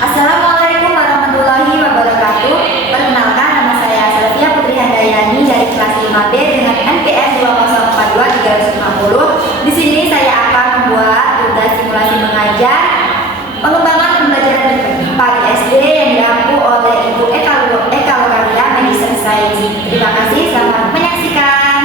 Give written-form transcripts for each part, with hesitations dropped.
Assalamualaikum warahmatullahi wabarakatuh. Perkenalkan, nama saya Selvia Putri Handayani dari kelas 5B dengan NPM 2042350. Di sini saya akan membuat tugas simulasi mengajar pengembangan pembelajaran pagi SD yang diampu oleh Ibu Eka Lokaria Medicine Science. Terima kasih, selamat menyaksikan.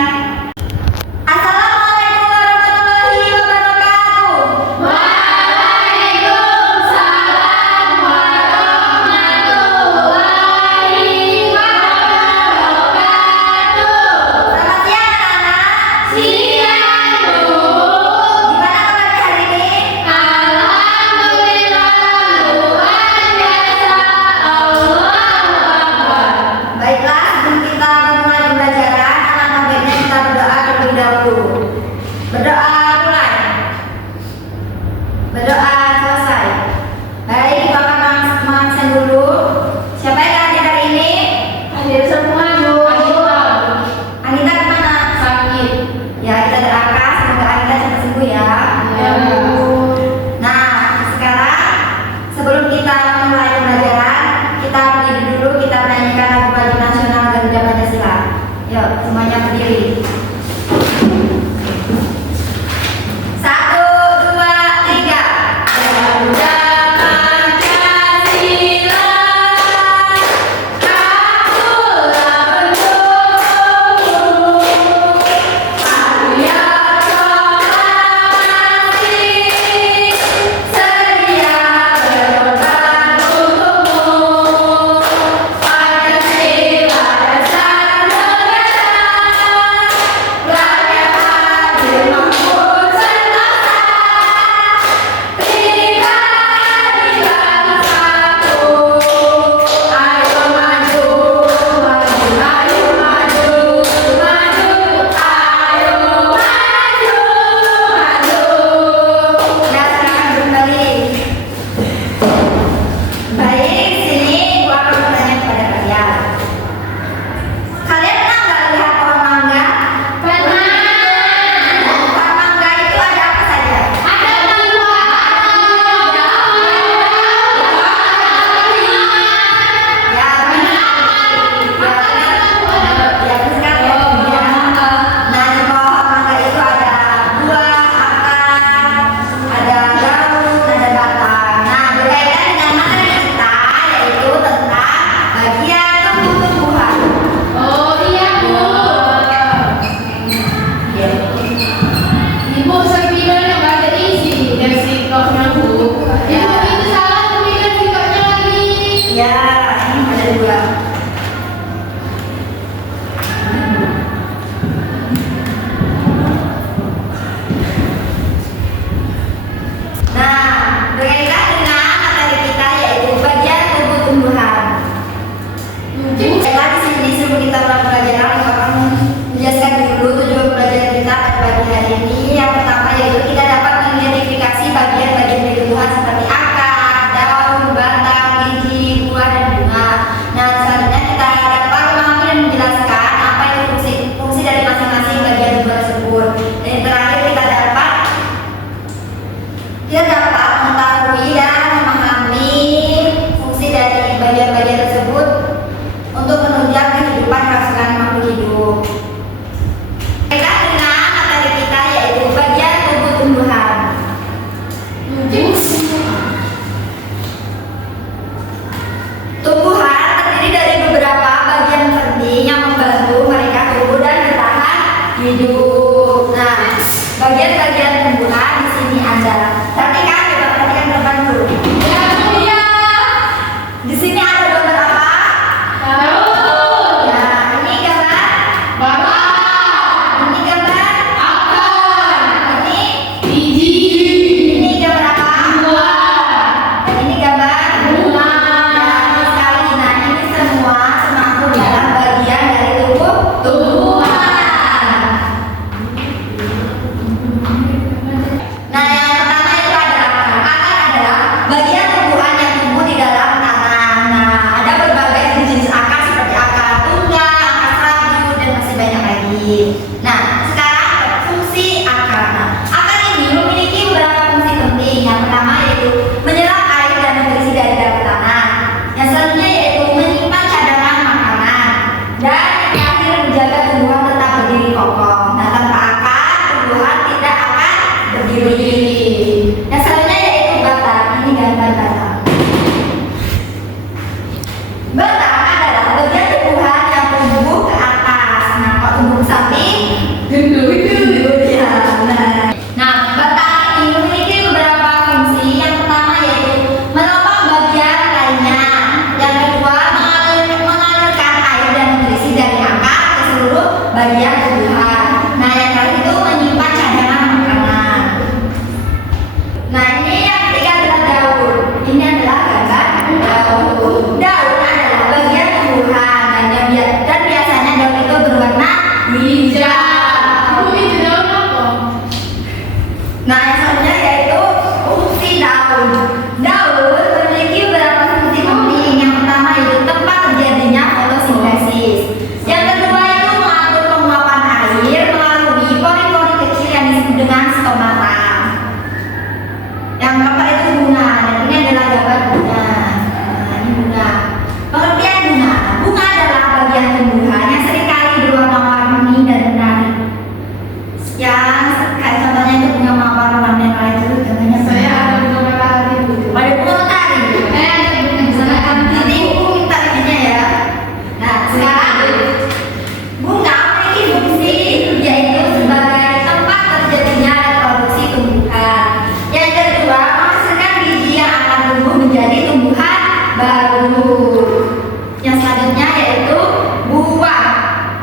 Assalamualaikum warahmatullahi wabarakatuh. Waalaikumsalam warahmatullahi wabarakatuh. Selamat siang anak-anak. Siang, Bu. Gimana kabar hari ini? Alhamdulillah luar biasa. Allahu Akbar. Baiklah, sebelum kita memulai pembelajaran, alangkah baiknya kita berdoa terlebih dahulu. Berdoa mulai. Berdoa selesai. Baik, kita akan mengakseskan dulu. Siapa yang hadir hari ini? Hadir semua, Bu. Anita kemana? Sakit. Ya, kita doakan semoga Anita cepat sembuh ya. Ya, Bu. Nah, sekarang sebelum kita mulai pembelajaran, kita berdiri dulu, kita menyanyikan lagu Maju Nasional Garuda Pancasila. Yuk, semuanya berdiri. 1, 2, 3. Garuda Pancasila, akulah pendukungmu. Aku yang proklamasi, sedia berkorban untukmu. Pancasila dasar negara, rakyat adil makmur sentosa. Tiga di bangsaku, ayo maju, maju, ayo maju, maju, ayo maju, maju. Ya, silakan kembali. Baik, sini gua akan bertanya kepada kalian. Kalian pernah nggak lihat pohon mangga? Pernah Pohon mangga itu ada apa saja? ada Ya, sekali. Nah, di pohon mangga itu ada buah, akar, ada daun, ada batang. Nah, berkaitan dengan materi kita, yaitu tentang bagian tumbuh-tumbuhan. Oh iya, Bu. Ibu sepidolnya nggak ada isi leksikotnya, Bu. Ibu itu salah tulis leksikotnya lagi. Ya, ini ada dua. Nah, berkaitan dengan materi kita yaitu bagian tumbuh-tumbuhan. Baiklah, di sini sebelum kita mulai pelajaran, kita akan menjelaskan dulu tujuan pelajaran kita pada pagi hari ini. Yang pertama yaitu kita dapat mengidentifikasi bagian-bagian dari tumbuhan seperti akar, daun, batang, biji, buah, dan bunga. Nah, selanjutnya kita dapat memahami dan menjelaskan apa itu fungsi dari masing-masing bagian tumbuhan tersebut. Dan yang terakhir kita dapat mengetahui dan memahami fungsi dari bagian-bagian tersebut untuk menunjang kehidupan kelangsungan makhluk hidup. Berkaitan dengan materi kita yaitu bagian tumbuh-tumbuhan. Tumbuhan terdiri dari beberapa bagian penting yang membantu mereka tumbuh dan bertahan hidup. Nah, bagian-bagian tumbuhan di sini ada. Perhatikan, coba perhatikan depan dulu. Ya, Bu, ya. Di sini ada gambar apa? Tahu. Ya, ini gambar. Bapak. Ini gambar. Akar. Ini. Biji. Ini gambar apa? Buah. Dan ini gambar. Bunga. Ya, sekali. Nah, ini semua termasuk dalam bagian dari tumbuhan. Tumbuhan. dan batang. Batang adalah bagian tumbuhan yang tumbuh ke atas. Nah, kalau tumbuh ke samping, Gendut. ya. Nah, batang ini memiliki beberapa fungsi. Yang pertama yaitu menopang bagian lainnya. Yang kedua, mengalirkan air dan nutrisi dari akar ke seluruh bagian tumbuhan. Nah, yang terakhir itu menyimpan cadangan makanan. Nah, ini yang ketiga adalah daun. Ini adalah gambar daun. Daun adalah bagian tumbuhan dan biasanya daun itu berwarna hijau. Ibu itu daun apa? Nah, yang selanjutnya yaitu fungsi daun. Daun memiliki beberapa fungsi penting. Yang pertama yaitu tempat terjadinya fotosintesis. Yang kedua itu mengatur penguapan air melalui pori-pori kecil yang disebut dengan stomata. Yang keempat itu bunga. Dan ini adalah gambar bunga. Nah, ini bunga. Pengertian bunga. Bunga adalah bagian tumbuhan yang seringkali berwarna-warni dan menarik. Yang kayak contohnya itu bunga mawar warna merah itu contohnya Saya ada bunga matahari Bu. ada bunga matahari. Ada bunga Nanti matahari. ibu minta izinnya ya. Nah, sekarang bunga memiliki fungsi yaitu sebagai tempat terjadinya reproduksi tumbuhan. Yang kedua, menghasilkan biji yang akan tumbuh menjadi tumbuhan baru. Yang selanjutnya yaitu buah.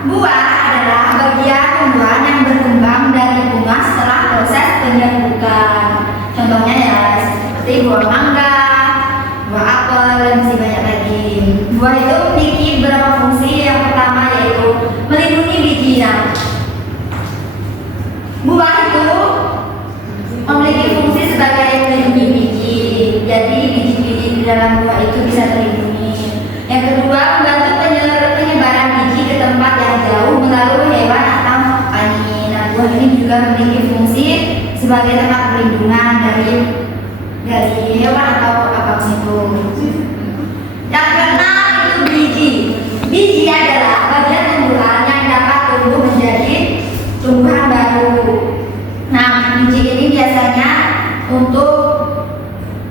Buah adalah bagian tumbuhan yang berkembang dari bunga setelah proses penyerbukan. Contohnya ya seperti buah mangga, buah apel, dan masih banyak lagi. Buah itu memiliki beberapa fungsi. Yang pertama yaitu melindungi bijinya. Buah itu memiliki fungsi sebagai melindungi biji. Jadi biji-biji di dalam buah itu bisa terlindungi. Yang kedua, membantu penyebaran biji ke tempat yang jauh melalui hewan atau angin. Nah, buah ini juga memiliki fungsi sebagai tempat perlindungan dari hewan atau apapun itu. Yang keenam itu biji. Biji adalah bagian tumbuhan yang dapat tumbuh menjadi tumbuhan baru. Nah, biji ini biasanya untuk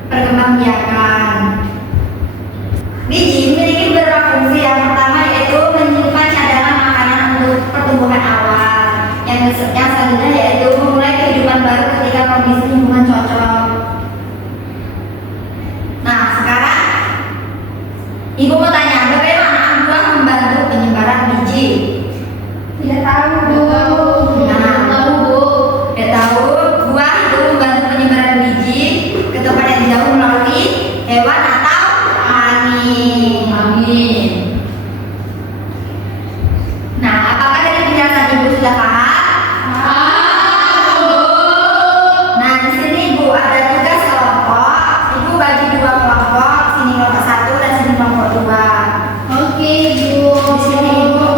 perkembangbiakan. Biji memiliki beberapa fungsi. Yang pertama yaitu menyimpan cadangan makanan untuk pertumbuhan awal. Yang selanjutnya yaitu memulai kehidupan baru ketika kondisi lingkungan cocok. Nah, sekarang ibu mau tanya, bagaimana buah membantu penyebaran biji? Tidak tahu Bu. Nah, Tahu Bu. tidak tahu. Buah itu membantu penyebaran biji ke tempat yang jauh melalui hewan atau angin. Amin. Nah, apakah dari penjelasan ibu sudah paham? Tahu. Nah, di sini ibu ada tugas kelompok. Ibu bagi dua kelompok. Sini kelompok 1 dan sini kelompok 2. Oke Bu. Di sini ibu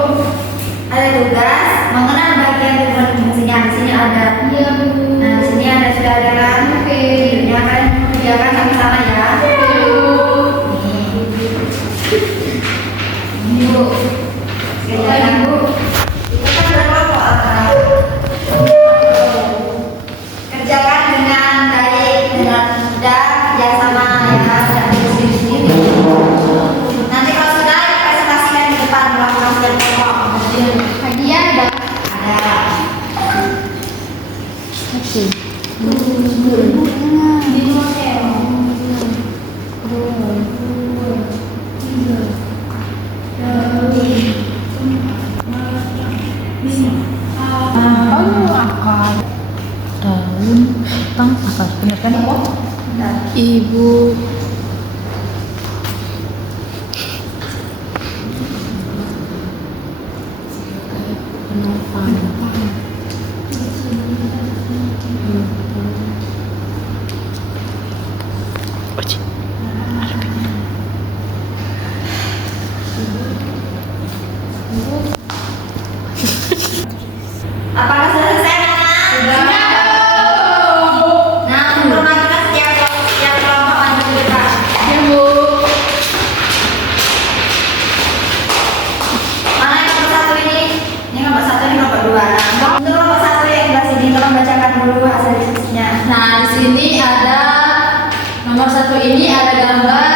ini ada gambar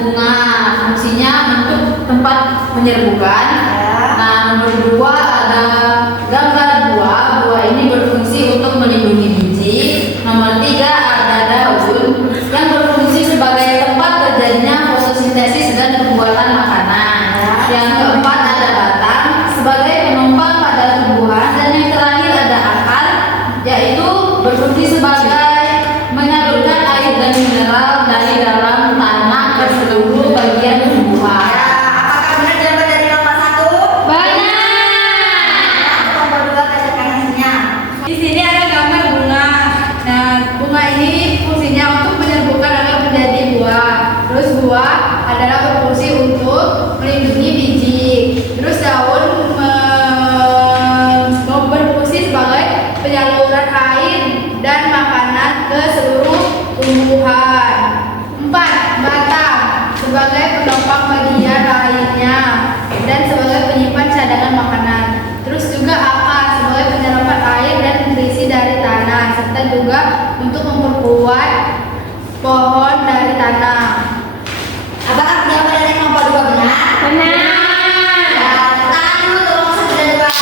bunga, fungsinya untuk tempat menyerbukan. Nah, nomor 2 ada gambar buah. Buah ini berfungsi untuk melindungi biji. Nomor 3 ada daun yang berfungsi sebagai tempat terjadinya fotosintesis dan pembuatan makanan. Yang keempat ada batang sebagai penopang pada tumbuhan, dan yang terakhir ada akar, yaitu berfungsi sebagai menyalurkan air dan mineral dari dalam tanah ke seluruh bagian tumbuhan. Apakah benar jawaban dari nomor 1? Banyak. Nomor 2 bacakan hasilnya. Di sini ada gambar bunga. Nah, bunga ini fungsinya untuk menyerbukan agar menjadi buah. Terus buah adalah berfungsi untuk melindungi biji. Terus daun berfungsi sebagai penyaluran air dan makanan ke seluruh tumbuhan. 4. Batang sebagai penopang bagian lainnya dan sebagai penyimpan cadangan makanan. Terus juga akar sebagai penyerapan air dan nutrisi dari tanah, serta juga untuk memperkuat pohon dari tanah. Apakah jawaban dari nomor 2 benar? Benar. Tangan dulu tolong 1 dan 2.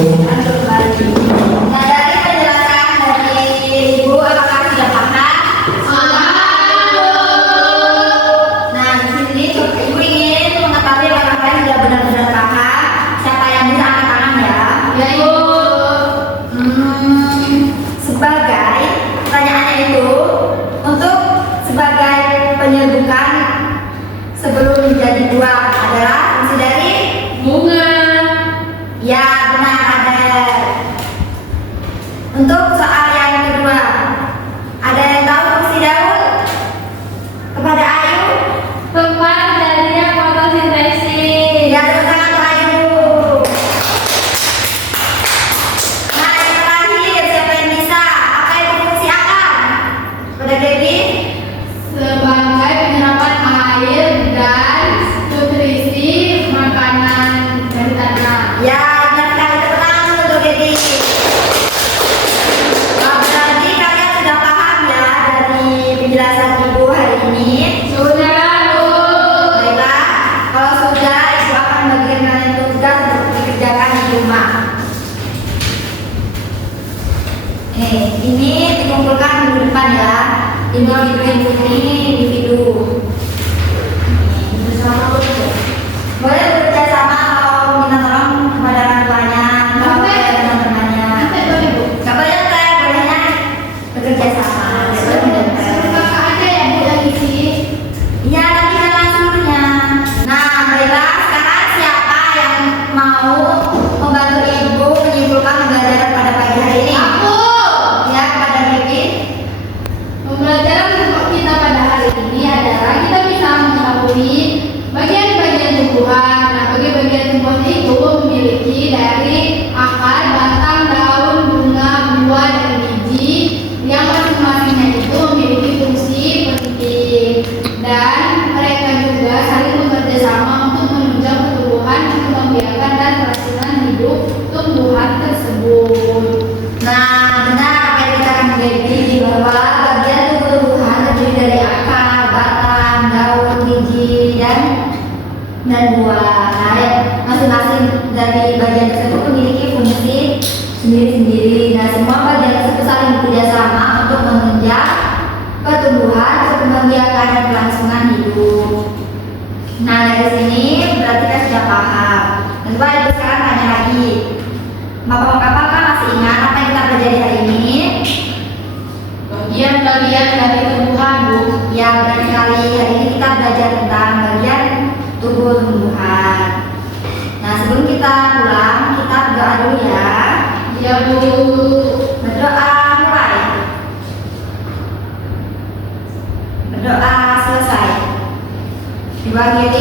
Nah, dari penjelasan dari Ibu, apakah sudah paham? Nah, di sini Ibu ingin mengetahui apakah kalian sudah benar-benar paham. Siapa yang bisa angkat tangan ya? Ya, Ibu. Sebagai pertanyaannya itu untuk sebagai penyerbukan sebelum menjadi buah adalah fungsi dari Bunga. ya benar ada. Untuk soal yang kedua, ada yang tahu fungsi daun kepada Ayu? Tempat terjadinya fotosintesis. Ya, tepuk tangan untuk Ayu. Nah, yang terakhir siapa yang bisa? Apa itu fungsi akar? Pada Gaby? Sebagai penyerapan air dan nutrisi makanan dari tanah. Ya, benar sekali. Tepuk tangan dulu untuk Gaby. Nah, berarti kalian sudah paham ya dari penjelasan Ibu hari ini. Sudah, Bu. Baiklah, kalau sudah, Ibu akan bagikan kalian tugas untuk dikerjakan di rumah. Ini dikumpulkan minggu depan ya. Individu ini individu. Bersama boleh bekerja sama atau minta tolong kepada orang tuanya, kepada teman-temannya. Gak boleh kan, bolehnya bekerja sama. Kakak ada ya, Bu, yang isi? Iya, tapi jangan seluruhnya. Nah, baiklah, sekarang siapa yang mau membantu Ibu menyimpulkan pembelajaran pada pagi hari ini? Aku. Ya, kepada Gaby. Pembelajaran untuk kita pada hari ini adalah kita bisa mengetahui bagian-bagian tumbuhan. Nah, bagian-bagian tumbuhan itu memiliki dari akar, batang, daun, bunga, buah, dan biji yang masing-masingnya itu memiliki fungsi penting, dan mereka juga saling bekerja sama untuk menunjang pertumbuhan, pembiakan, dan kelangsungan hidup tumbuhan tersebut. Nah, benar apa yang dikatakan Gaby bahwa bagian tumbuh-tumbuhan terdiri dari akar, batang, daun, biji, dan buah. Nah, masing-masing dari bagian tersebut memiliki fungsi sendiri-sendiri. Nah, semua bagian tersebut saling bekerja sama untuk menunjang pertumbuhan, perkembangbiakan, dan kelangsungan hidup. Nah, dari sini berarti kita sudah paham. Dan coba Ibu sekarang tanya lagi. Bapak-bapak masih ingat apa yang kita pelajari hari ini? Bagian-bagian dari tumbuhan, Bu. Ya, benar sekali. Hari ini kita belajar tentang bagian tubuh tumbuhan. Nah, sebelum kita pulang, kita berdoa dulu ya. Ya, Bu. Berdoa mulai. Berdoa selesai. Diakhiri